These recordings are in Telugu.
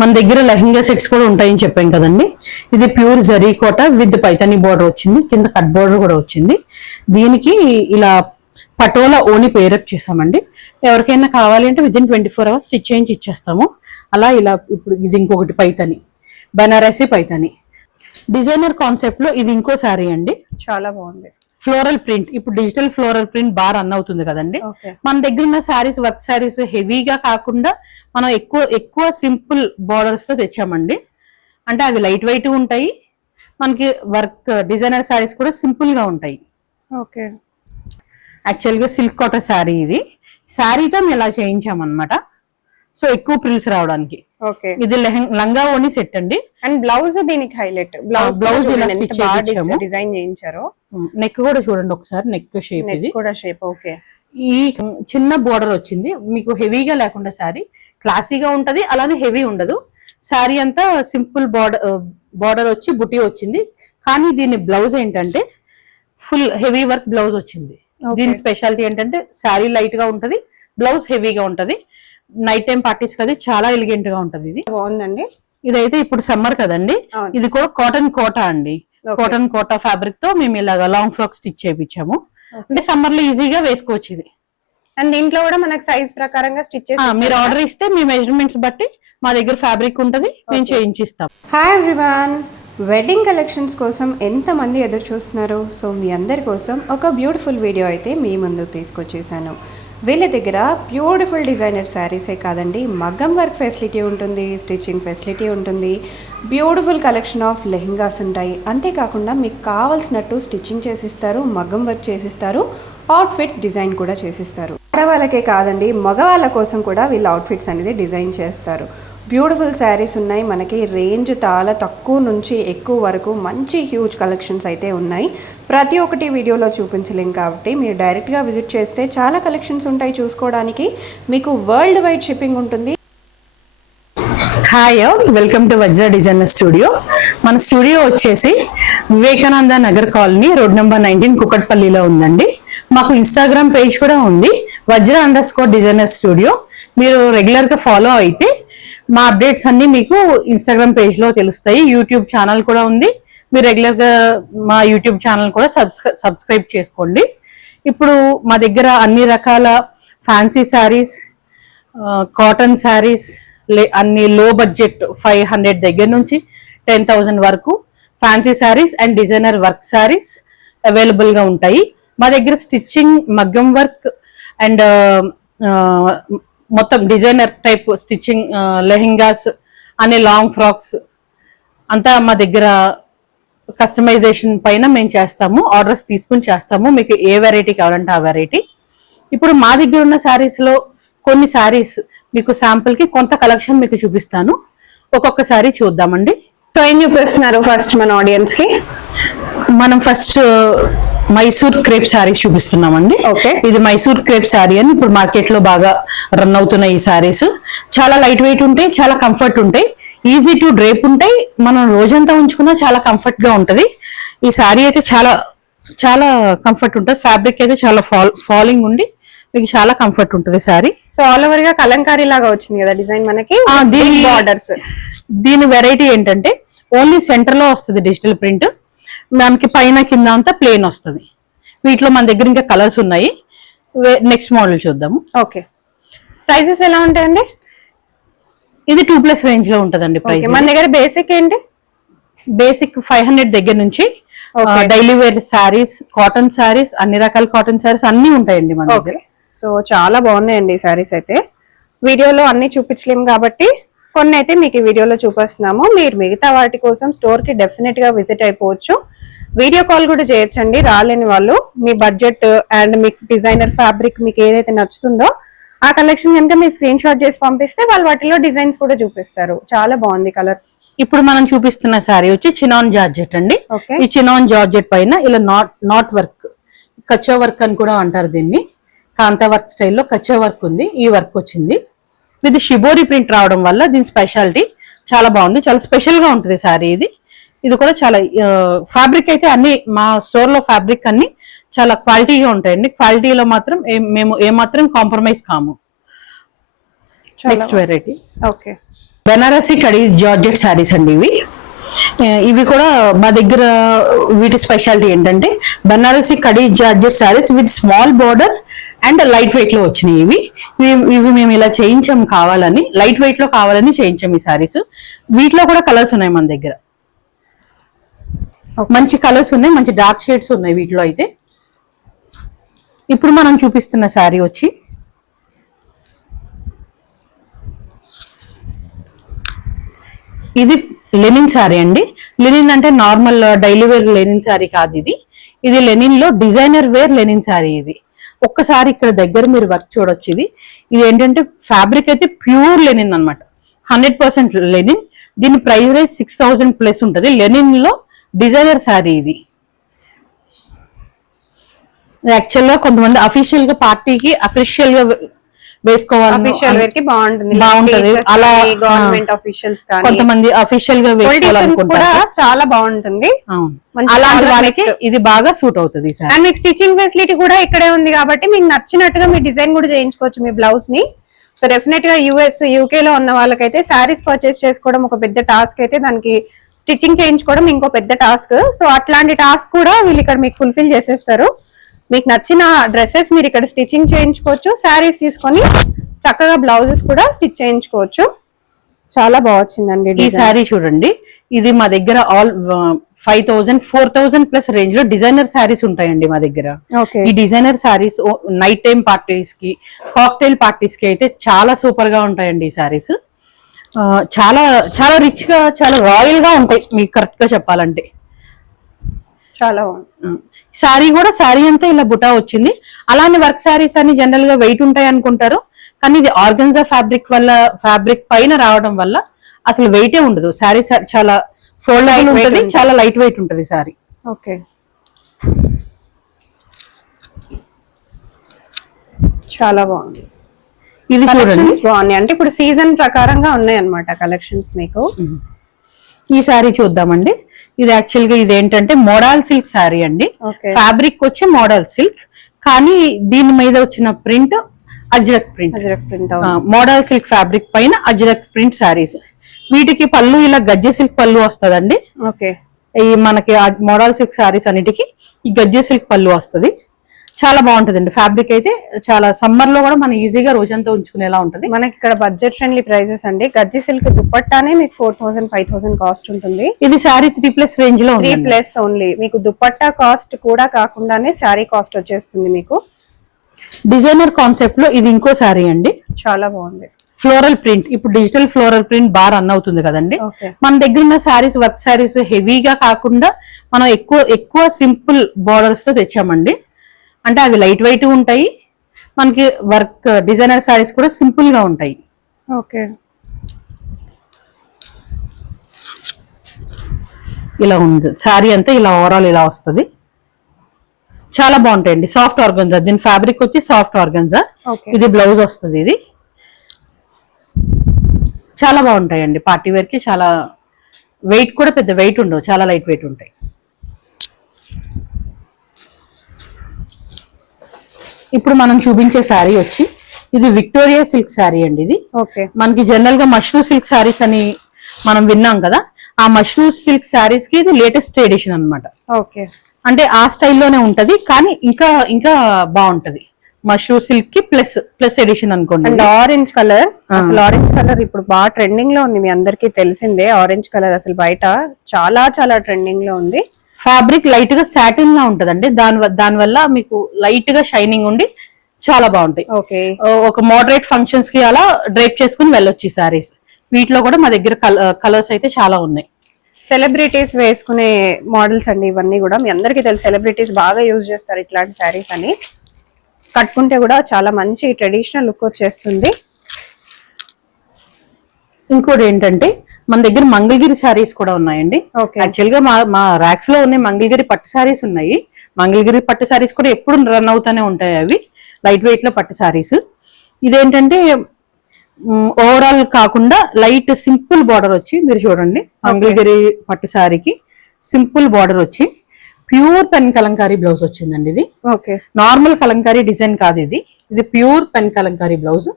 మన దగ్గర లెహంగా సెట్స్ కూడా ఉంటాయని చెప్పాం కదండి. ఇది pure zari Kota with Paithani border వచ్చింది, కింద కట్ బోర్డర్ కూడా వచ్చింది. దీనికి ఇలా పటోలా ఓని పేరప్ చేసామండి. ఎవరికైనా కావాలి అంటే విదిన్ 24 hours స్టిచ్ చేయించి ఇచ్చేస్తాము. అలా ఇలా ఇప్పుడు ఇది ఇంకొకటి పైతాని, బనారసి పైతాని డిజైనర్ కాన్సెప్ట్ లో ఇది ఇంకో శారీ అండి. చాలా బాగుంది. ఫ్లోరల్ ప్రింట్, ఇప్పుడు డిజిటల్ ఫ్లోరల్ ప్రింట్ బాగా రన్ అవుతుంది కదండి. మన దగ్గర ఉన్న శారీస్ వర్క్ శారీస్ హెవీగా కాకుండా మనం ఎక్కువ సింపుల్ బార్డర్స్ తో తెచ్చామండి. అంటే అవి లైట్ వెయిట్ ఉంటాయి, మనకి వర్క్ డిజైనర్ శారీస్ కూడా సింపుల్ గా ఉంటాయి. ఓకే, యాక్చువల్గా సిల్క్ కాటన్ శారీ, ఇది శారీతో ఇలా చేయించామన్నమాట. సో ఎక్కువ ప్రిల్స్ రావడానికి. ఓకే, ఇది లంగా ఓని సెట్ అండి. అండ్ బ్లౌజ్ దీనికి హైలైట్. బ్లౌజ్ ఇలా స్టిచ్ చేయించాము, డిజైన్ చేయించారు. నెక్ కూడా చూడండి ఒకసారి, నెక్ షేప్ ఇది కూడా షేప్. ఓకే, ఈ చిన్న బోర్డర్ వచ్చింది మీకు, హెవీగా లేకుండా శారీ క్లాసీగా ఉంటది, అలానే హెవీ ఉండదు. శారీ అంతా సింపుల్ బార్డర్ వచ్చి బుటీ వచ్చింది. కానీ దీని బ్లౌజ్ ఏంటంటే ఫుల్ హెవీ వర్క్ బ్లౌజ్ వచ్చింది. దీని స్పెషాలిటీ ఏంటంటే శారీ లైట్ గా ఉంటది, బ్లౌజ్ హెవీగా ఉంటది. నైట్ టైం పార్టీస్ కది చాలా ఎలిగెంట్ గా ఉంటది. ఇది బాగుందండి. ఇదైతే ఇప్పుడు సమ్మర్ కదండి, ఇది కూడా కాటన్ కోటా అండి. కాటన్ కోటా ఫ్యాబ్రిక్ తో మేము ఇలాగా లాంగ్ ఫ్రాక్ స్టిచ్ చేయించాము. అంటే సమ్మర్ లో ఈజీగా వేసుకోవచ్చు ఇది. అండ్ దీంట్లో కూడా మనకి సైజ్ ప్రకారంగా స్టిచ్ చేసి మీరు ఆర్డర్ ఇస్తే మీ మెజర్మెంట్స్ బట్టి మా దగ్గర ఫ్యాబ్రిక్ ఉంటది, మేము చేయించిస్తాం. హాయ్ ఎవ్రీవన్, వెడ్డింగ్ కలెక్షన్స్ కోసం ఎంతమంది ఎదురు చూస్తున్నారు. సో మీ అందరి కోసం ఒక బ్యూటిఫుల్ వీడియో అయితే మీ ముందు తీసుకొచ్చేసాను. వీళ్ళ దగ్గర బ్యూటిఫుల్ డిజైనర్ శారీసే కాదండి, మగ్గం వర్క్ ఫెసిలిటీ ఉంటుంది, స్టిచ్చింగ్ ఫెసిలిటీ ఉంటుంది, బ్యూటిఫుల్ కలెక్షన్ ఆఫ్ లెహెంగాస్ ఉంటాయి. అంతేకాకుండా మీకు కావాల్సినట్టు స్టిచ్చింగ్ చేసిస్తారు, మగ్గం వర్క్ చేసిస్తారు, అవుట్ఫిట్స్ డిజైన్ కూడా చేసిస్తారు. ఆడవాళ్ళకే కాదండి, మగవాళ్ళ కోసం కూడా వీళ్ళు అవుట్ఫిట్స్ అనేది డిజైన్ చేస్తారు. బ్యూటిఫుల్ శారీస్ ఉన్నాయి మనకి. రేంజ్ చాలా తక్కువ నుంచి ఎక్కువ వరకు మంచి హ్యూజ్ కలెక్షన్స్ అయితే ఉన్నాయి. ప్రతి ఒక్కటి వీడియోలో చూపించలేం కాబట్టి మీరు డైరెక్ట్గా విజిట్ చేస్తే చాలా కలెక్షన్స్ ఉంటాయి చూసుకోవడానికి. మీకు వరల్డ్ వైడ్ షిప్పింగ్ ఉంటుంది. Hi, welcome to Vajra designer studio. మన స్టూడియో వచ్చేసి Vivekananda Nagar colony, road number 19, కుకట్పల్లిలో ఉందండి. మాకు ఇన్స్టాగ్రామ్ పేజ్ కూడా ఉంది, వజ్ర_డిజైనర్ స్టూడియో. మీరు రెగ్యులర్గా ఫాలో అయితే మా అప్డేట్స్ అన్ని మీకు ఇన్స్టాగ్రామ్ పేజ్ లో తెలుస్తాయి. యూట్యూబ్ ఛానల్ కూడా ఉంది, మీరు రెగ్యులర్ గా మా యూట్యూబ్ ఛానల్ కూడా సబ్స్క్రైబ్ చేసుకోండి. ఇప్పుడు మా దగ్గర అన్ని రకాల ఫ్యాన్సీ శారీస్, కాటన్ శారీస్, అన్ని లో బడ్జెట్ 500 దగ్గర నుంచి 10,000 వరకు fancy saris and designer work saris available గా ఉంటాయి. మా దగ్గర స్టిచ్చింగ్, మగ్గం వర్క్ అండ్ మొత్తం డిజైనర్ టైప్ స్టిచ్చింగ్, లెహెంగాస్ అనే లాంగ్ ఫ్రాక్స్ అంతా మా దగ్గర కస్టమైజేషన్ పైన మేము చేస్తాము. ఆర్డర్స్ తీసుకుని చేస్తాము. మీకు ఏ వెరైటీ కావాలంటే ఆ వెరైటీ. ఇప్పుడు మా దగ్గర ఉన్న శారీస్ లో కొన్ని శారీస్ మీకు శాంపుల్ కి కొంత కలెక్షన్ మీకు చూపిస్తాను. ఒక్కొక్క శారీ చూద్దామండి. సో ఏం చూపిస్తున్నారు ఫస్ట్ మన ఆడియన్స్ కి? మనం ఫస్ట్ మైసూర్ క్రేప్ శారీస్ చూపిస్తున్నామండి. ఓకే, ఇది మైసూర్ క్రేప్ శారీ అని ఇప్పుడు మార్కెట్ లో బాగా రన్ అవుతున్న ఈ శారీస్. చాలా లైట్ వెయిట్ ఉంటాయి, చాలా కంఫర్ట్ ఉంటాయి, ఈజీ టు డ్రేప్ ఉంటాయి. మనం రోజంతా ఉంచుకున్నా చాలా కంఫర్ట్ గా ఉంటది. ఈ శారీ అయితే చాలా చాలా కంఫర్ట్ ఉంటుంది. ఫ్యాబ్రిక్ అయితే చాలా ఫాలింగ్ ఉండి మీకు చాలా కంఫర్ట్ ఉంటుంది శారీ. సో ఆల్ ఓవర్ గా కలంకారీ లాగా వచ్చింది కదా డిజైన్ మనకి. దీని బార్డర్స్, దీని వెరైటీ ఏంటంటే ఓన్లీ సెంటర్ లో వస్తుంది డిజిటల్ ప్రింట్, మనకి పైన కింద అంతా ప్లేన్ వస్తుంది. వీటిలో మన దగ్గర ఇంకా కలర్స్ ఉన్నాయి. నెక్స్ట్ మోడల్ చూద్దాము. ఓకే, ప్రైజెస్ ఎలా ఉంటాయండి? ఇది 2+ రేంజ్ లో ఉంటదండి ప్రైస్. మన దగ్గర బేసిక్ ఏంటి? బేసిక్ 500 దగ్గర నుంచి daily wear saris, cotton saris, అన్ని రకాల కాటన్ శారీస్ అన్ని ఉంటాయండి మన దగ్గర. సో చాలా బాగున్నాయండి ఈ శారీస్ అయితే. వీడియోలో అన్ని చూపించలేము కాబట్టి కొన్ని అయితే మీకు ఈ వీడియోలో చూపిస్తున్నాము. మీరు మిగతా వాటి కోసం స్టోర్ కి డెఫినెట్ గా విజిట్ అయిపోవచ్చు. వీడియో కాల్ కూడా చేయొచ్చండి రాలేని వాళ్ళు. మీ బడ్జెట్ అండ్ మీకు డిజైనర్ ఫ్యాబ్రిక్ మీకు ఏదైతే నచ్చుతుందో ఆ కలెక్షన్ కనుక మీరు స్క్రీన్ షాట్ చేసి పంపిస్తే వాళ్ళు వాటిలో డిజైన్స్ కూడా చూపిస్తారు. చాలా బాగుంది కలర్. ఇప్పుడు మనం చూపిస్తున్న శారీ వచ్చి చినాన్ జార్జెట్ అండి. ఈ చినాన్ జార్జెట్ పైన ఇలా నాట్ వర్క్, కచ్చా వర్క్ అని కూడా అంటారు దీన్ని. కాంతా వర్క్ స్టైల్లో కచ్చా వర్క్ ఉంది, ఈ వర్క్ వచ్చింది. ఇది షిబోరి ప్రింట్ రావడం వల్ల దీని స్పెషాలిటీ చాలా బాగుంది, చాలా స్పెషల్ గా ఉంటుంది శారీ ఇది. ఇది కూడా చాలా ఫ్యాబ్రిక్ అయితే అన్ని మా స్టోర్ లో ఫ్యాబ్రిక్ అన్ని చాలా క్వాలిటీగా ఉంటాయండి. క్వాలిటీలో మాత్రం మేము ఏమాత్రం కాంప్రమైజ్ కాము. Next variety. ఓకే, బెనారసి కడి జార్జెట్ శారీస్ అండి ఇవి. ఇవి కూడా మా దగ్గర వీటి స్పెషాలిటీ ఏంటంటే బెనారసి కడి georgette saris with small border and light weight లో వచ్చినాయి. ఇవి మేము ఇలా చేయించాము, కావాలని లైట్ వెయిట్ లో కావాలని చేయించాము ఈ శారీస్. వీటిలో కూడా కలర్స్ ఉన్నాయి మన దగ్గర, మంచి కలర్స్ ఉన్నాయి, మంచి డార్క్ షేడ్స్ ఉన్నాయి వీటిలో అయితే. ఇప్పుడు మనం చూపిస్తున్న శారీ వచ్చి ఇది లెనిన్ శారీ అండి. లెనిన్ అంటే normal daily wear linen sari కాదు ఇది. ఇది లెనిన్ లో డిజైనర్ వేర్ లెనిన్ శారీ. ఇది ఒక్కసారి ఇక్కడ దగ్గర మీరు వర్క్ చూడొచ్చు. ఇది ఏంటంటే ఫ్యాబ్రిక్ అయితే ప్యూర్ లెనిన్ అనమాట, 100% లెనిన్. దీని ప్రైస్ రేంజ్ 6000 ప్లస్ ఉంటుంది. లెనిన్ లో డిజైనర్ శారీ ఇది. యాక్చువల్ గా కొంతమంది అఫీషియల్ గా పార్టీకి అఫీషియల్ గా వేసుకోవాలి, బాగుంటది. అలా గవర్నమెంట్ ఆఫీషియల్స్ కొంతమంది అఫీషియల్ గా వేసుకోవాలనుకుంటారు, చాలా బాగుంటుంది. అలాంటి వాళ్ళకి ఇది బాగా సూట్ అవుతుంది. అండ్ మీకు స్టిచ్చింగ్ ఫెసిలిటీ కూడా ఇక్కడే ఉంది కాబట్టి మీకు నచ్చినట్టుగా మీ డిజైన్ కూడా చేయించుకోవచ్చు మీ బ్లౌజ్ ని. సో డెఫినెట్ గా యూఎస్ యూకే లో ఉన్న వాళ్ళకైతే శారీస్ పర్చేస్ చేసుకోవడం ఒక పెద్ద టాస్క్ అయితే, దానికి స్టిచ్చింగ్ చేయించుకోవడం ఇంకో పెద్ద టాస్క్. సో అట్లాంటి టాస్క్ కూడా వీళ్ళు ఇక్కడ మీకు ఫుల్ఫిల్ చేసేస్తారు. మీకు నచ్చిన డ్రెస్సెస్ మీరు ఇక్కడ స్టిచ్చింగ్ చేయించుకోవచ్చు, శారీస్ తీసుకొని చక్కగా బ్లౌజెస్ కూడా స్టిచ్ చేయించుకోవచ్చు. చాలా బాగా వచ్చిందండి ఈ శారీ. చూడండి, ఇది మా దగ్గర ఆల్ 5000 4000 ప్లస్ రేంజ్ లో డిజైనర్ శారీస్ ఉంటాయండి మా దగ్గర. ఈ designer saris night time parties కి, కాక్టైల్ పార్టీస్ కి అయితే చాలా సూపర్ గా ఉంటాయండి ఈ శారీస్. చాలా చాలా రిచ్ గా, చాలా రాయల్ గా ఉంటాయి మీకు కరెక్ట్ గా చెప్పాలంటే. చాలా శారీ కూడా శారీ అంతా ఇలా బుటా వచ్చింది. అలానే వర్క్ శారీస్ అని జనరల్ గా వెయిట్ ఉంటాయి అనుకుంటారు, కానీ ఇది ఆర్గన్జా ఫ్యాబ్రిక్ పైన రావడం వల్ల అసలు వెయిటే ఉండదు. శారీ చాలా ఫోల్డబుల్ ఉంటుంది, చాలా లైట్ వెయిట్ ఉంటుంది శారీ. ఓకే, చాలా బాగుంది. ఇది చూడండి, బాగుంది. అంటే ఇప్పుడు సీజన్ ప్రకారంగా ఉన్నాయి అన్నమాట కలెక్షన్స్ మీకు. ఈ శారీ చూద్దామండి. ఇది యాక్చువల్ గా ఇదేంటంటే మోడల్ సిల్క్ శారీ అండి. ఫ్యాబ్రిక్ వచ్చి మోడల్ సిల్క్, కానీ దీని మీద వచ్చిన print Ajrakh print. Modal silk fabric పైన అజ్రక్ ప్రింట్ శారీస్. వీటికి పళ్ళు ఇలా గజ్జె సిల్క్ పళ్ళు వస్తుందండి. ఈ మనకి మోడల్ సిల్క్ శారీస్ అన్నిటికీ ఈ గజ్జె సిల్క్ పళ్ళు వస్తుంది. చాలా బాగుంటదండి. ఫ్యాబ్రిక్ అయితే చాలా సమ్మర్ లో కూడా మనం ఈజీగా రోజంతా ఉంచుకునేలా ఉంటది. మనకి ఇక్కడ బడ్జెట్ ఫ్రెండ్లీ ప్రైసెస్ అండి. గజ్జి సిల్క్ దుపట్టానే మీకు 4000 5000 కాస్ట్ ఉంటుంది. ఇది శారీ 3+ రేంజ్ లో 3+ ఓన్లీ. మీకు దుపట్టా కాస్ట్ కూడా కాకుండానే శారీ కాస్ట్ వచ్చేస్తుంది మీకు. డిజైనర్ కాన్సెప్ట్ లో ఇది ఇంకో శారీ అండి, చాలా బాగుంది. Floral print. ఇప్పుడు డిజిటల్ ఫ్లోరల్ ప్రింట్ బాగా రన్ అవుతుంది కదండి. మన దగ్గర ఉన్న శారీస్ వర్క్ శారీస్ హెవీగా కాకుండా మనం ఎక్కువ సింపుల్ బార్డర్స్ తో తెచ్చామండి. అంటే అవి లైట్ వెయిట్ ఉంటాయి, మనకి వర్క్ డిజైనర్ శారీస్ కూడా సింపుల్ గా ఉంటాయి. ఓకే, ఇలా ఉంది శారీ అంతా. ఇలా ఓవరాల్ ఇలా వస్తుంది. చాలా బాగుంటాయండి. సాఫ్ట్ ఆర్గన్జా, దీని ఫ్యాబ్రిక్ వచ్చి సాఫ్ట్ ఆర్గన్జా. ఇది బ్లౌజ్ వస్తుంది. ఇది చాలా బాగుంటాయండి. పార్టీ వేర్ కి చాలా వెయిట్ కూడా పెద్ద వెయిట్ ఉండవు, చాలా లైట్ వెయిట్ ఉంటాయి. ఇప్పుడు మనం చూపించే శారీ వచ్చి ఇది విక్టోరియా సిల్క్ శారీ అండి. ఇది మనకి జనరల్ గా మష్రూ సిల్క్ శారీస్ అని మనం విన్నాం కదా, ఆ మష్రూ సిల్క్ శారీస్ కి ఇది లేటెస్ట్ ఎడిషన్ అన్నమాట. అంటే ఆ స్టైల్లోనే ఉంటది, కానీ ఇంకా ఇంకా బాగుంటది. మష్రూ సిల్క్ కి ప్లస్ ఎడిషన్ అనుకోండి. ఆరెంజ్ కలర్, అసలు ఆరెంజ్ కలర్ ఇప్పుడు బాగా ట్రెండింగ్ లో ఉంది, మీ అందరికీ తెలిసిందే. ఆరెంజ్ కలర్ అసలు బయట చాలా చాలా ట్రెండింగ్ లో ఉంది. ఫ్యాబ్రిక్ లైట్ గా సాటిన్ లా ఉంటదండి. దాని వల్ల మీకు లైట్ గా షైనింగ్ ఉండి చాలా బాగుంటాయి. ఒక మోడరేట్ ఫంక్షన్స్ కి అలా డ్రైప్ చేసుకుని వెళ్ళొచ్చు ఈ సారీస్. వీటిలో కూడా మా దగ్గర కలర్స్ అయితే చాలా ఉన్నాయి. సెలబ్రిటీస్ వేసుకునే మోడల్స్ అండి ఇవన్నీ కూడా. మీ అందరికీ తెలుసు సెలబ్రిటీస్ బాగా యూజ్ చేస్తారు ఇట్లాంటి శారీస్ అని. కట్టుకుంటే కూడా చాలా మంచి ట్రెడిషనల్ లుక్ వచ్చేస్తుంది. ఇంకోటి ఏంటంటే మన దగ్గర మంగళగిరి శారీస్ కూడా ఉన్నాయండి. యాక్చువల్ గా మా ర్యాక్స్ లో ఉన్నాయి మంగళగిరి పట్టు శారీస్ ఉన్నాయి. మంగళగిరి పట్టు శారీస్ కూడా ఎప్పుడు రన్ అవుతానే ఉంటాయి. అవి లైట్ వెయిట్ లో పట్టు శారీస్. ఇదేంటంటే ఓవరాల్ కాకుండా లైట్ సింపుల్ బార్డర్ వచ్చి, మీరు చూడండి మంగళగిరి పట్టు శారీకి సింపుల్ బార్డర్ వచ్చి ప్యూర్ పెన్ కలంకారీ బ్లౌజ్ వచ్చిందండి. ఇది ఓకే, నార్మల్ కలంకారీ డిజైన్ కాదు, ఇది ప్యూర్ పెన్ కలంకారీ బ్లౌజ్.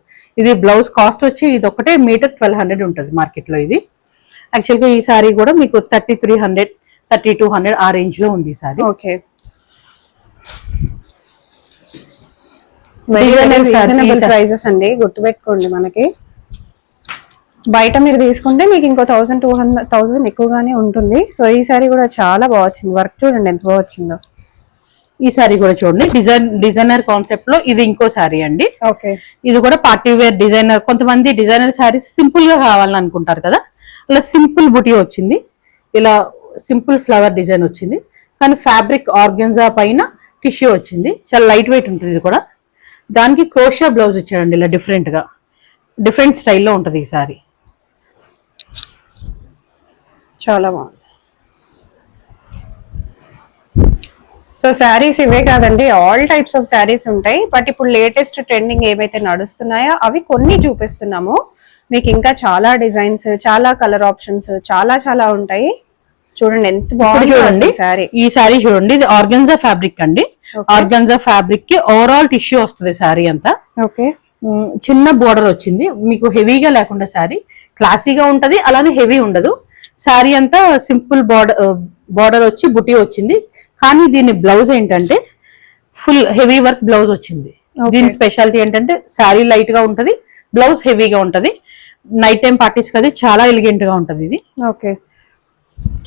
ఇది బ్లౌజ్ కాస్ట్ వచ్చి ఇది ఒకటే మీటర్ 1200 ఉంటుంది మార్కెట్ లో. ఇది యాక్చువల్ గా ఈ సారీ కూడా మీకు 3300 3200 ఆ రేంజ్ లో ఉంది ఈ సారీ. ఓకే, ప్రైజెస్ అండి, గుర్తుపెట్టుకోండి. మనకి బయట మీరు తీసుకుంటే మీకు ఇంకో 1000 ఎక్కువగానే ఉంటుంది. సో ఈ సారీ కూడా చాలా బాగా వచ్చింది. వర్క్ చూడండి ఎంత బాగా వచ్చిందో. ఈ సారీ కూడా చూడండి, డిజైనర్ కాన్సెప్ట్ లో ఇది ఇంకో సారీ అండి. ఓకే, ఇది కూడా పార్టీ వేర్ డిజైనర్. కొంతమంది డిజైనర్ సారీస్ సింపుల్ గా కావాలని అనుకుంటారు కదా, అలా సింపుల్ బుటీ వచ్చింది. ఇలా సింపుల్ ఫ్లవర్ డిజైన్ వచ్చింది, కానీ ఫ్యాబ్రిక్ ఆర్గెన్జా పైన టిష్యూ వచ్చింది. చాలా లైట్ వెయిట్ ఉంటుంది. ఇది కూడా దానికి క్రోషియా బ్లౌజ్ ఇచ్చాడండి, ఇలా డిఫరెంట్ స్టైల్లో ఉంటుంది ఈ సారీ. చాలా బాగుంది. సో శారీస్ ఇవే కాదండి, ఆల్ టైప్స్ ఆఫ్ శారీస్ ఉంటాయి. బట్ ఇప్పుడు లేటెస్ట్ ట్రెండింగ్ ఏవైతే నడుస్తున్నాయో అవి కొన్ని చూపిస్తున్నాము మీకు. ఇంకా చాలా డిజైన్స్, చాలా కలర్ ఆప్షన్స్ చాలా ఉంటాయి. చూడండి ఎంత బాగుంది చూడండి సారీ. ఈ సారీ చూడండి, ఇది ఆర్గన్జా ఫ్యాబ్రిక్ అండి. ఆర్గన్జా ఫ్యాబ్రిక్ కి ఓవరాల్ టిష్యూ వస్తుంది సారీ అంతా. ఓకే, చిన్న బోర్డర్ వచ్చింది మీకు, హెవీగా లేకుండా సారీ క్లాసీగా ఉంటది, అలానే హెవీ ఉండదు. సారీ అంతా సింపుల్ బోర్డర్ వచ్చి బుటీ వచ్చింది. కానీ దీని బ్లౌజ్ ఏంటంటే ఫుల్ హెవీ వర్క్ బ్లౌజ్ వచ్చింది. దీని స్పెషాలిటీ ఏంటంటే సారీ లైట్ గా ఉంటది, బ్లౌజ్ హెవీగా ఉంటది. నైట్ టైం పార్టీస్ కది చాలా ఎలిగెంట్ గా ఉంటది ఇది. ఓకే,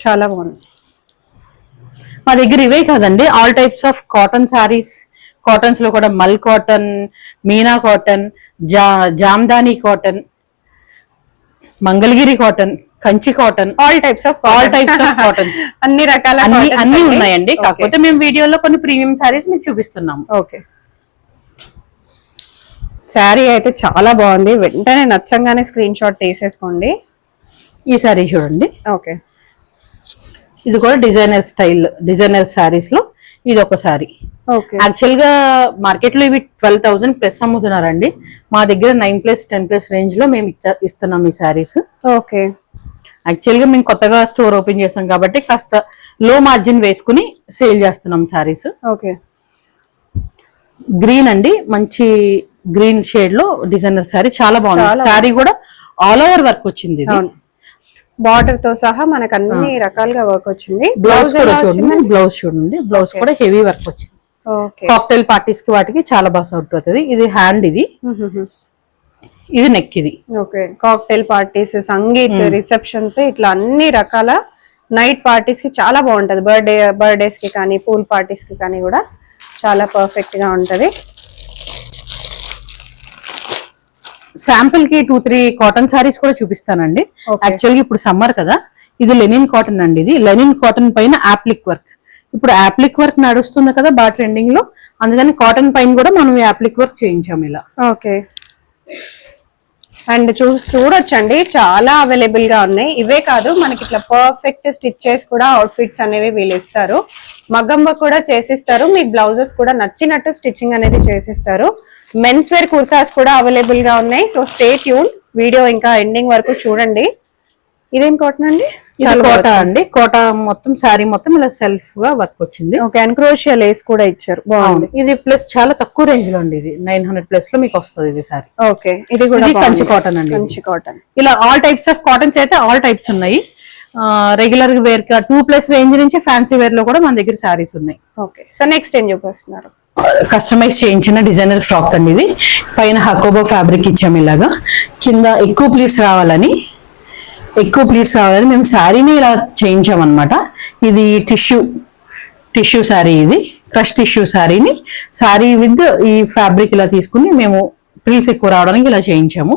చాలా బాగుంది. మా దగ్గర ఇవే కాదండి, all types of cotton saris. Cottons లో కూడా మల్ cotton, Meena cotton, Jamdani cotton, Mangalagiri cotton, Kanchi cotton, all types of cottons అన్ని రకాల అన్ని ఉన్నాయండి. కాకపోతే మేము వీడియోలో కొన్ని ప్రీమియం సారీస్ మీకు చూపిస్తున్నాం. ఓకే, శారీ అయితే చాలా బాగుంది. వెంటనే నచ్చంగానే స్క్రీన్ షాట్ తీసేసుకోండి. ఈ సారీ చూడండి. ఓకే, ఇది కూడా డిజైనర్ సారీస్ లో ఇది ఒక సారీ. యాక్చువల్ గా మార్కెట్ లో ఇవి 12,000 ప్లస్ అమ్ముతున్నారండి. మా దగ్గర 9+, 10+ రేంజ్ లో మేము ఇస్తున్నాం ఈ సారీస్. ఓకే, యాక్చువల్ గా మేము కొత్తగా స్టోర్ ఓపెన్ చేసాం కాబట్టి కాస్త లో మార్జిన్ వేసుకుని సేల్ చేస్తున్నాం సారీస్. ఓకే, గ్రీన్ అండి, మంచి గ్రీన్ షేడ్ లో డిజైనర్ సారీ చాలా బాగుంది. సారీ కూడా ఆల్ ఓవర్ వర్క్ వచ్చింది. బార్డర్ తో సహా మనకు అన్ని రకాలుగా వర్క్ వచ్చింది. బ్లౌజ్ కూడా చూడండి, బ్లౌజ్ కూడా హెవీ వర్క్ వచ్చింది. కాక్టైల్ పార్టీస్ కి వాటికి చాలా బాగా సూట్ అవుతుంది. ఇది హ్యాండ్, ఇది నెక్. ఇది okay, cocktail parties, sangeet receptions, ఇట్లా అన్ని రకాల నైట్ పార్టీస్ కి చాలా బాగుంటది. బర్త్డేస్ కి కానీ పూల్ పార్టీస్ కి కానీ కూడా చాలా పర్ఫెక్ట్ గా ఉంటది. శాంపుల్ కి 2-3 కాటన్ సారీస్ కూడా చూపిస్తానండి. యాక్చువల్గా ఇప్పుడు సమ్మర్ కదా, ఇది లెనిన్ కాటన్ అండి. ఇది లెనిన్ కాటన్ పైన యాప్లిక్ వర్క్. ఇప్పుడు యాప్లిక్ వర్క్ నడుస్తుంది కదా బాగా ట్రెండింగ్ లో, అందుకని కాటన్ పైన కూడా మనం యాప్లిక్ వర్క్ చేయించాము ఇలా. ఓకే, అండ్ చూడొచ్చండి, చాలా అవైలబుల్ గా ఉన్నాయి. ఇవే కాదు, మనకి ఇట్లా పర్ఫెక్ట్ స్టిచ్చెస్ కూడా అవుట్ఫిట్స్ అనేవి వీళ్ళు ఇస్తారు. మగ్గం వర్క్ కూడా చేసిస్తారు. మీకు బ్లౌజెస్ కూడా నచ్చినట్టు స్టిచ్చింగ్ అనేది చేసిస్తారు. మెన్స్ వేర్ కుర్తాస్ కూడా అవైలబుల్ గా ఉన్నాయి. సో స్టే ట్యూన్, వీడియో ఇంకా ఎండింగ్ వరకు చూడండి. ఇదేం కాటన్ అండి? కోటా అండి. కోటా మొత్తం సారీ మొత్తం ఇలా సెల్ఫ్ గా వర్క్ వచ్చింది. ఓకే, అండ్ క్రోషియా లేస్ కూడా ఇచ్చారు, బాగుంది. ఇది ప్లస్ చాలా తక్కువ రేంజ్ లో అండి. ఇది 900+ లో మీకు వస్తుంది ఇది సారీ. ఓకే, ఇది కూడా కంచి కాటన్ అండి. కంచి కాటన్. ఇలా ఆల్ టైప్స్ ఆఫ్ కాటన్స్ అయితే ఆల్ టైప్స్ ఉన్నాయి. రెగ్యులర్ వేర్ 2+ రేంజ్ నుంచి ఫ్యాన్సీ వేర్ లో కూడా మన దగ్గర సారీస్ ఉన్నాయి. ఓకే, సో నెక్స్ట్ ఏం చూపిస్తున్నారు? కస్టమైజ్ చేయించిన డిజైనర్ ఫ్రాక్ అండి. ఇది పైన హకోబో ఫ్యాబ్రిక్ ఇచ్చాము, ఇలాగా కింద ఎక్కువ ప్లీట్స్ రావాలని మేము శారీని ఇలా చేయించామన్నమాట. ఇది టిష్యూ శారీ, ఇది క్రష్ టిష్యూ శారీని శారీ విత్ ఈ ఫ్యాబ్రిక్ ఇలా తీసుకుని మేము ప్లీట్స్ ఎక్కువ రావడానికి ఇలా చేయించాము.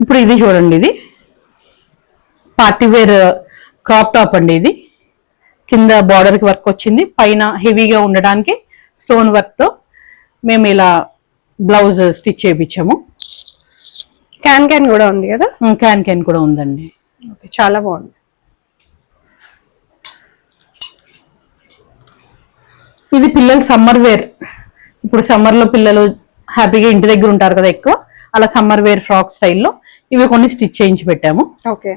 ఇప్పుడు ఇది చూడండి, ఇది పార్టీ వేర్ క్రాప్ టాప్ అండి. ఇది కింద బార్డర్ కి వర్క్ వచ్చింది, పైన హెవీగా ఉండడానికి స్టోన్ వర్క్ తో మేము ఇలా బ్లౌజ్ స్టిచ్ చేయించాము. క్యాన్ కూడా ఉంది కదా? క్యాన్ కూడా ఉందండి. చాలా బాగుంది. ఇది పిల్లలు సమ్మర్ వేర్. ఇప్పుడు సమ్మర్ లో పిల్లలు హ్యాపీగా ఇంటి దగ్గర ఉంటారు కదా ఎక్కువ, అలా సమ్మర్ వేర్ ఫ్రాక్ స్టైల్లో ఇవి కొన్ని స్టిచ్ చేయించి పెట్టాము. ఓకే,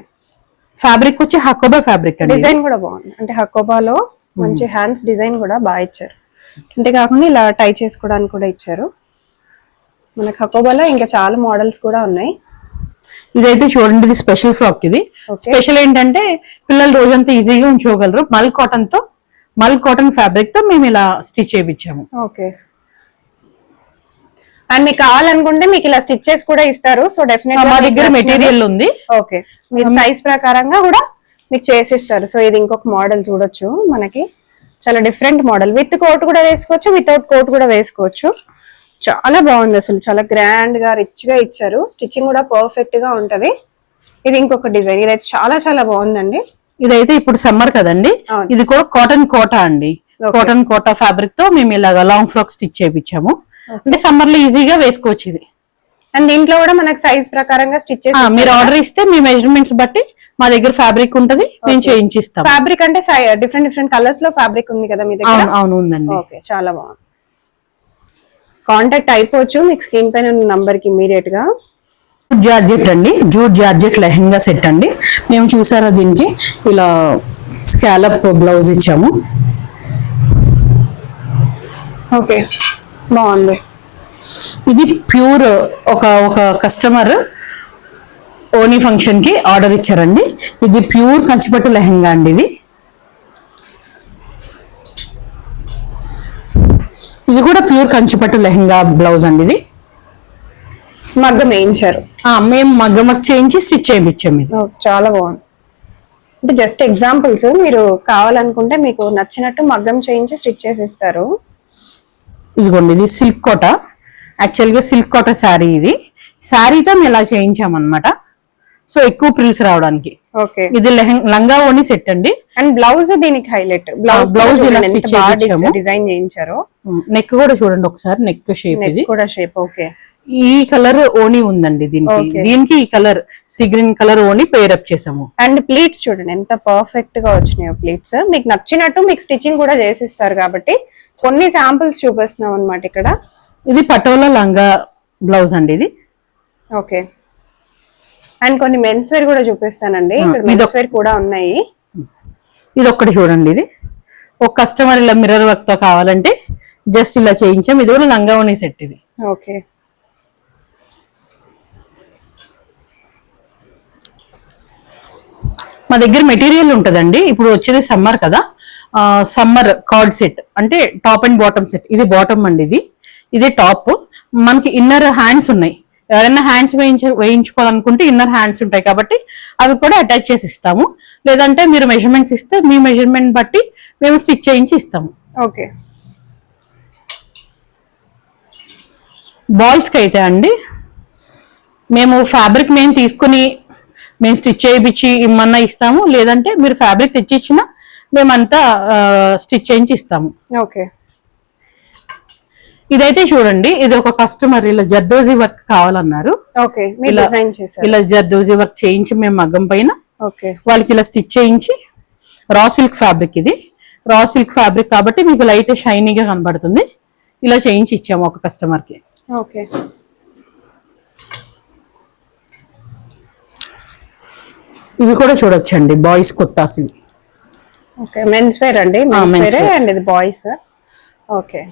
ఫ్యాబ్రిక్ వచ్చి హకోబా ఫ్యాబ్రిక్ అండి. డిజైన్ కూడా బాగుంది, అంటే హకోబాలో మంచి హ్యాండ్స్ డిజైన్ కూడా బాగా ఇచ్చారు. అంతేకాకుండా ఇలా టై చేసుకోవడానికి కూడా ఇచ్చారు. మనకి హకోబాలో ఇంకా చాలా మోడల్స్ కూడా ఉన్నాయి. ఇదైతే చూడండి, ఇది స్పెషల్ ఫ్రాక్. ఇది స్పెషల్ ఏంటంటే పిల్లలు రోజంతా ఈజీగా ఉంచుకోగలరు. మల్ కాటన్ ఫ్యాబ్రిక్ తో మేము ఇలా స్టిచ్ చేయించాము. ఓకే, అండ్ మీకు కావాలనుకుంటే మీకు ఇలా స్టిచెస్ కూడా ఇస్తారు. సో డెఫినెట్ మా దగ్గర మెటీరియల్ ఉంది. ఓకే, మీరు సైజ్ ప్రకారంగా కూడా మీకు చేసిస్తారు. సో ఇది ఇంకొక మోడల్ చూడొచ్చు, మనకి చాలా డిఫరెంట్ మోడల్. విత్ కోట్ కూడా వేసుకోవచ్చు, వితౌట్ కోట్ కూడా వేసుకోవచ్చు. చాలా బాగుంది, అసలు చాలా గ్రాండ్ గా రిచ్ గా ఇచ్చారు. స్టిచ్చింగ్ కూడా పర్ఫెక్ట్ గా ఉంటది. ఇది ఇంకొక డిజైన్, ఇదైతే చాలా చాలా బాగుందండి. ఇదైతే ఇప్పుడు సమ్మర్ కదండి, ఇది కూడా కాటన్ కోటా అండి. కాటన్ కోటా ఫ్యాబ్రిక్ తో మేము ఇలాగా లాంగ్ ఫ్రాక్ స్టిచ్ చేయించాము. అంటే సమ్మర్ లో ఈజీగా వేసుకోవచ్చు ఇది. అండ్ దీంట్లో కూడా మనకి సైజ్ ప్రకారంగా స్టిచ్ మీరు ఆర్డర్ ఇస్తే మీ మెజర్మెంట్స్ బట్టి మా దగ్గర ఫ్యాబ్రిక్ ఉంటది, మేము చేయించిస్తాం. ఫ్యాబ్రిక్ అంటే డిఫరెంట్ డిఫరెంట్ కలర్స్ లో ఫ్యాబ్రిక్ ఉంది కదా మీ దగ్గర? అవును, ఉందండి. ఓకే, చాలా బాగుంది. కాంటాక్ట్ అయిపోవచ్చు మీకు స్క్రీన్ పైన ఉన్న నంబర్ కి ఇమీడియట్ గా. జార్జెట్ అండి, జూట్ జార్జెట్ లెహంగా సెట్ అండి. మేము చూసారా దీనికి ఇలా స్కాలప్ బ్లౌజ్ ఇచ్చాము. ఓకే, బాగుంది. ఇది ప్యూర్ ఒక కస్టమర్ ఓనీ ఫంక్షన్ కి ఆర్డర్ ఇచ్చారండి. ఇది ప్యూర్ కంచిపట్టు లెహంగా అండి. ఇది కూడా ప్యూర్ కంచిపట్టు లెహంగా బ్లౌజ్ అండి. ఇది మగ్గం వేయించారు, మేము మగ్గం చేయించి స్టిచ్ చేయించాము. ఇది చాలా బాగుంది. అంటే జస్ట్ ఎగ్జాంపుల్స్, మీరు కావాలనుకుంటే మీకు నచ్చినట్టు మగ్గం చేయించి స్టిచ్ చేసి ఇస్తారు. ఇదిగోండి, ఇది సిల్క్ కోట, యాక్చువల్ గా సిల్క్ కోట శారీ. ఇది శారీతో మేము ఇలా చేయించామన్నమాట. సో ఎక్కువ ప్రిల్స్ రావడానికి. ఓకే, ఇది లంగా ఓని సెట్ అండి. అండ్ బ్లౌజ్ దీనికి హైలైట్. బ్లౌజ్ ఇలా స్టిచ్ చేయించాము, డిజైన్ చేయించారు. నెక్ కూడా చూడండి ఒకసారి, నెక్ షేప్. ఇది కూడా షేప్. ఓకే, ఈ కలర్ ఓని ఉందండి దీనికి ఈ కలర్ సీ గ్రీన్ కలర్ ఓని పేర్ అప్ చేసాము. అండ్ ప్లీట్స్ చూడండి ఎంత పర్ఫెక్ట్ గా వచ్చినాయో ప్లీట్స్. మీకు నచ్చినట్టు మీకు స్టిచ్చింగ్ కూడా చేసిస్తారు కాబట్టి కొన్ని శాంపిల్స్ చూపిస్తున్నాం అన్నమాట ఇక్కడ. ఇది పటోలా లంగా బ్లౌజ్ అండి. ఇది ఓకే, అండ్ కొన్ని మెన్స్ వేర్ కూడా చూపిస్తానండి. ఇక్కడ మెన్స్ వేర్ కూడా ఉన్నాయి. ఇది ఒక్కటి చూడండి, ఇది ఒక కస్టమర్ ఇలా మిర్రర్ వర్క్ తో కావాలంటే జస్ట్ ఇలా చేయించాం. ఇది కూడా లంగా ఓని సెట్. ఇది ఓకే, మా దగ్గర మెటీరియల్ ఉంటదండి. ఇప్పుడు వచ్చేది సమ్మర్ కదా, సమ్మర్ కార్డ్ సెట్ అంటే టాప్ అండ్ బాటమ్ సెట్. ఇది బాటమ్ అండి, ఇది టాప్. మనకి ఇన్నర్ హ్యాండ్స్ ఉన్నాయి. ఎవరైనా హ్యాండ్స్ వేయించుకోవాలనుకుంటే ఇన్నర్ హ్యాండ్స్ ఉంటాయి కాబట్టి అవి కూడా అటాచ్ చేసి ఇస్తాము. లేదంటే మీరు మెజర్మెంట్స్ ఇస్తే మీ మెజర్మెంట్ బట్టి మేము స్టిచ్ చేయించి ఇస్తాము. ఓకే, బాయ్స్ కి అయితే అండి మేము ఫ్యాబ్రిక్ మేము తీసుకుని మేము స్టిచ్ చేయించి ఇమ్మన్నా ఇస్తాము. లేదంటే మీరు ఫ్యాబ్రిక్ తెచ్చిచ్చినా మేమంతా స్టిచ్ చేయించి ఇస్తాము. ఓకే, ఇదైతే చూడండి, ఇది ఒక కస్టమర్ ఇలా జర్దోజీ వర్క్ కావాలన్నారు. ఓకే, మీరు డిజైన్ చేశారు. ఇలా జర్దోజీ వర్క్ చేయించి మేము మగ్గం పైన ఓకే వాళ్ళకి ఇలా స్టిచ్ చేయించి, రా సిల్క్ ఫ్యాబ్రిక్. ఇది రా సిల్క్ ఫ్యాబ్రిక్ కాబట్టి మీకు లైట్ షైనీగా కనబడుతుంది. ఇలా చేయించి ఇచ్చాము ఒక కస్టమర్ కి. ఓకే, ఇవి కూడా చూడొచ్చండి, బాయ్స్ కుర్తాస్. ఇవి ఓకే, మెన్స్ వేర్ అండి. మెన్స్ వేర్ అండ్ ఇది బాయ్స్. ఓకే,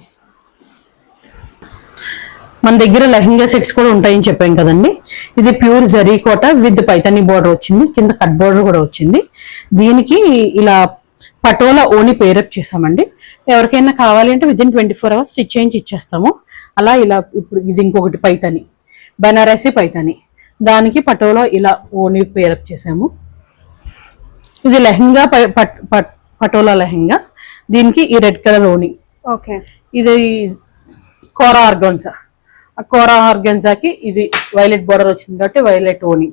మన దగ్గర లెహంగా సెట్స్ కూడా ఉంటాయని చెప్పాం కదండి. ఇది pure zari Kota with Paithani border వచ్చింది, కింద కట్ బోర్డర్ కూడా వచ్చింది. దీనికి ఇలా పటోలా ఓని పేరప్ చేసామండి. ఎవరికైనా కావాలి అంటే విదిన్ 24 hours స్టిచ్ చేయించి ఇచ్చేస్తాము. అలా ఇలా ఇప్పుడు ఇది ఇంకొకటి పైతాని, బనారసి పైతాని, దానికి పటోలా ఇలా ఓని పేరప్ చేసాము. ఇది లెహంగా పటోలా లెహంగా, దీనికి ఈ రెడ్ కలర్ ఓని. ఓకే, ఇది కోరా ఆర్గన్జా, ఆ కోరా ఆర్గన్జాకి ఇది వైలెట్ బోర్డర్ వచ్చింది కాబట్టి వైలెట్ ఓని.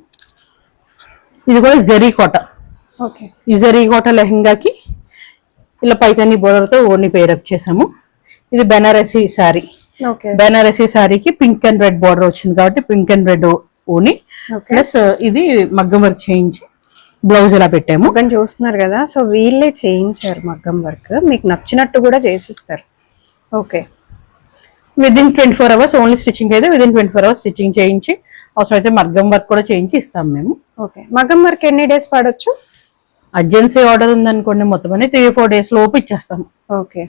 ఇది కూడా జరీ కోట. ఓకే, ఈ జరీ కోట లెహంగాకి ఇలా పైతాని బోర్డర్ తో ఓని పేరప్ చేసాము. ఇది బెనారసీ శారీ. ఓకే, బెనారసీ శారీకి పింక్ అండ్ రెడ్ బోర్డర్ వచ్చింది కాబట్టి పింక్ అండ్ రెడ్ ఓని ప్లస్ ఇది మగ్గం వర్క్ చేయించి బ్లౌజ్ ఇలా పెట్టాము. చూస్తున్నారు కదా, సో వీళ్ళే చేయించారు మగ్గం వర్క్. మీకు నచ్చినట్టు కూడా చేసిస్తారు. Okay, within 24 hours only stitching అయితే విదిన్ 24 అవర్స్ స్టిచ్చింగ్ చేయించి అవసరమైతే మగ్గం వర్క్ కూడా చేయించి ఇస్తాం మేము. ఓకే, మగ్గం వర్క్ ఎన్ని డేస్ పడొచ్చు? అర్జెన్సీ ఆర్డర్ ఉందనుకోండి మొత్తం అని 3-4 డేస్ లోపు ఇచ్చేస్తాం. ఓకే,